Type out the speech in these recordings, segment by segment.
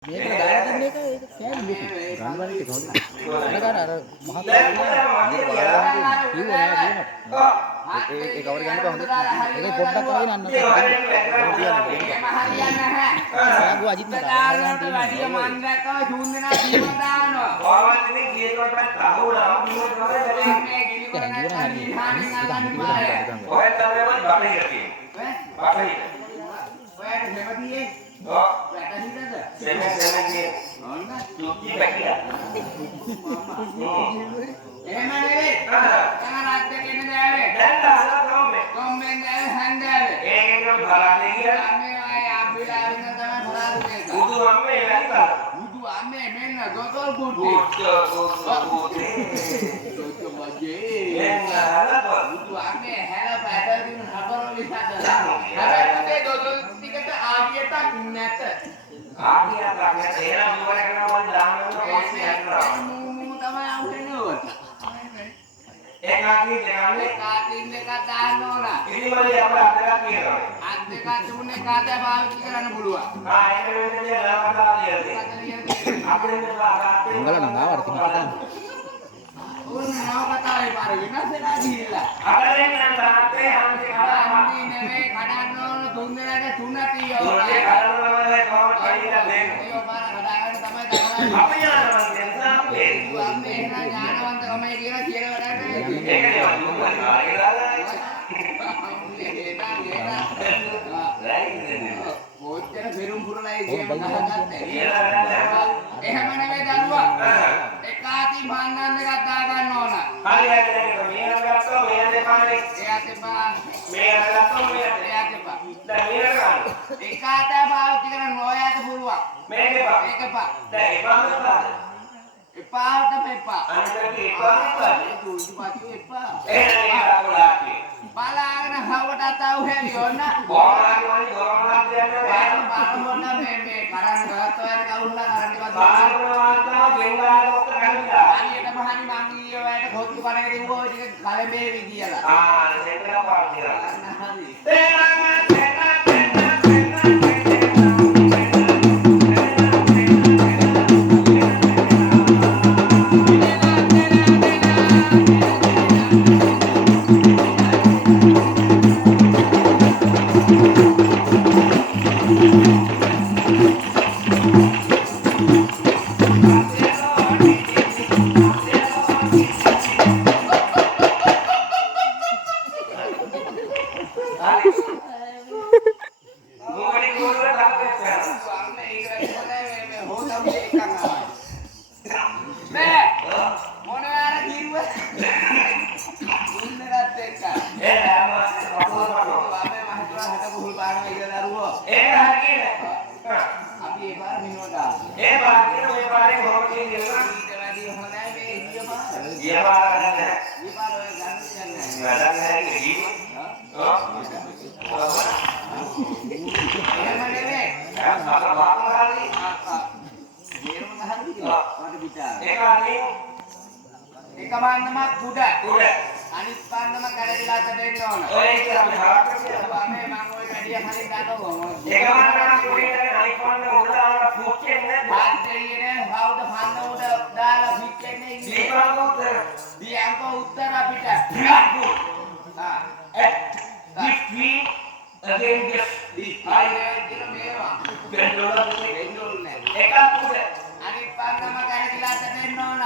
මේක දාලා තින්න එක ඒක කෑලි ලොකු. ගන්න බණිට කොහොමද? අර මහත් ඒ කවර ගන්න බෑ හොඳ. ඒකේ පොඩ්ඩක් වගේ නන්න තියෙනවා. සාගු අජිත් නේද? වැඩි මන් දැක්කම ජූන් දෙනා බීම දානවා. ඕවන්නේ ගියේ කොටත් අහුණා බීම තමයි මේ ගිලි කරන්නේ. ඔය තමයි මම බටහිර තියෙන්නේ. බටහිර. ඔයාට මෙවදියේ වැටහිරද? සෙමෙන්නේ. ඕන්න චොක්කි පැකිලා. එහෙම නෙවෙයි. තනරක් දෙකෙන් දාවේ. දැන් අහලා කොම්මේ. කොම්මෙන් දාවේ හන්දාවේ. ඒකෙන් බලන්නේ කියලා. මේ ආය අපිලා වෙන තමයි බලන්නේ. බුදු අම්මේ වැත්තා. බුදු අම්මේ මෙන්න ගොතල් කුටි. බුදු අම්මේ හැල පැටදින හතර විසදලා. හැබැයි ගොතල් ටිකට ආගියටක් නැත. ආගියක් නැත. ඒලා දුවර කරනවා දාන්න ඕනේ තමයි අවුනේ. ඒකාකින් දෙකක් දාන්න ඕන. ඉතින් මම අපේ අත් දෙකක් කියනවා. අත් දෙකක් තුනේ කාටද පාවිච්චි කරන්න පුළුවන්. ඒක වෙන්නේ ලාකටා ලියලා. අපේ මංගල නම් ආවට තිබුණා. ඕන නාවකටාවේ පාර විනාශලා ගිහිල්ලා. අපේ නම් තාත්තේ හන්දේ කඩන්නේ නෙවෙයි කඩන්න ඕන තුන් දෙනාට තුනක් තියෝ. ඒ කඩනවා කොහොමද කියලා දෙන්න. ඒ පාර කඩාගෙන තමයි දාන්නේ. අපි යනවා දෙන්නා අපේ. අම්මේ නා ඥානවන්තකමයි කියලා කියලා වැඩක් නැහැ. ඒකනේ වුණා කායිලා. කොච්චර පෙරුම් පුරලයි කියන්නේ. එහෙම නෙවෙයි දරුවා. එකාති මංගන් දෙකක් දා ගන්න ඕන. හරියට මේක ගත්තා මේ දෙපාරේ. එයාට එපා. මේක ගත්තා එයාට එපා. දැන් මේක ගන්න. එකාට පාවිච්චි කරන්න ඔයාට පුළුවන්. මේක එපා. මේක එපා. දැන් එපා. එපාට එපා. අනිත් එපා. දුටු පාටි එපා. බලාගෙන හවකට ආව හැරි ඕන. බෝරාගේ ගොරවන්නක් කියන්නේ බාරමොන්න මේ කරන් ගත්තවර කවුරුලා කරන් ඉවත් බාරමොන්නා ගෙංගාට ඔක්ක ගන්නවා. හරියට මහනි මං ඊයේ වලට කොත්තු කණේ දිව්වෝ ටික කලබේ කියලා. සෙන්ටර් පාර්ටි කරා. එක පාන්නමක් උඩ අනිත් පාන්නම කඩේලා තටෙන්න ඕන. ඔය ඉතින් අපි හරක් කරලා මේ මම ඔය කඩිය හරිය දානවා. එක පාන්නමක් උඩට අනිත් පාන්න උඩ දාලා පුච්චෙන්නේ නැහැ. හත් දෙයියේ හවුද පාන්න උඩ දාලා පුච්චෙන්නේ ඉන්නේ. දියංක උත්තර අපිට. If we again this I will මේවා දෙන්නෝල නැහැ. එකක් උඩ අනිත් පාන්නම කඩේලා තටෙන්න ඕන.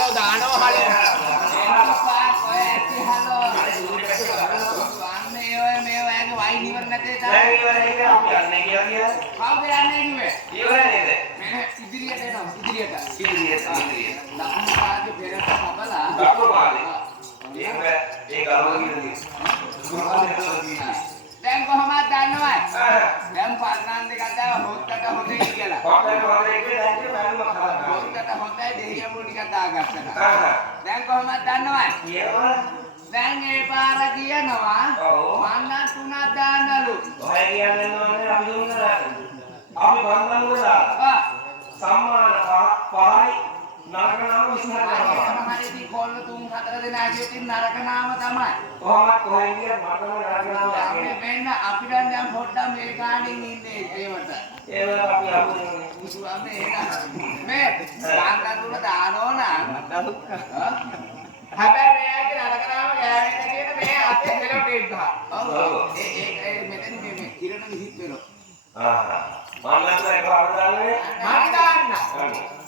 හලෝ දානවා හලෝ. ඔය ඇටි හලෝ. අන්නේ ඔය මේ ඔයගේ වයින් ඉවර නැතේ තාම. දැන් ඉවරයි අපි යන්නේ කියලා. කවුද යන්නේ කිව්වේ? ඉවරයි නේද? මෙන්න ඉදිරියට එනවා ඉදිරියට. ඉදිරියට. ලකුණු පාගේ පෙරට සබලා. දක්ව පාලේ. ඒක අරගෙන දැන් කොහොමද දන්නවද? දැන් පන්නන් දෙකක් දාව හොත්තට හොඳයි කියලා. හොත්තට හොඳයි කියලා දැන් මෑනුමක් හදන්න. හොත්තට හොඳයි දෙහියමුළු ටිකක් දාගත්තා. දැන් කොහොමද දන්නවද? කියනවා. දැන් ඒ පාර කියනවා මන්න තුනක් දාන්නලු. ඔය කියන්නේ නෝනේ අපි දුන්නා. අපි බංගන් වල සම්මාන පහයි නරක නාම 27ක්. හරිදී කොල්ල 3-4 දෙනා කියකින් නරක නාම තමයි. කොහොමද කොහෙන් ගියත් මටම නරක නාම මේ වෙන්න අපිට දැන් පොඩ්ඩක් මේ කාණින් ඉන්නේ ඒවට. ඒව අපි අහුන්නේ. උසුවන්නේ ඒක. මේ බංගන් තුන දානෝ නම් හැබැයි මෙයාගේ නරක නාම ගෑවෙන්න කියන මේ අතේ හෙලොට ඉන්න. ඔව්. ඒ මෙතන මේ කිරණ විහිත් වෙනවා. මන්නත් ඒක අවදානනේ. මම දාන්න. ඒක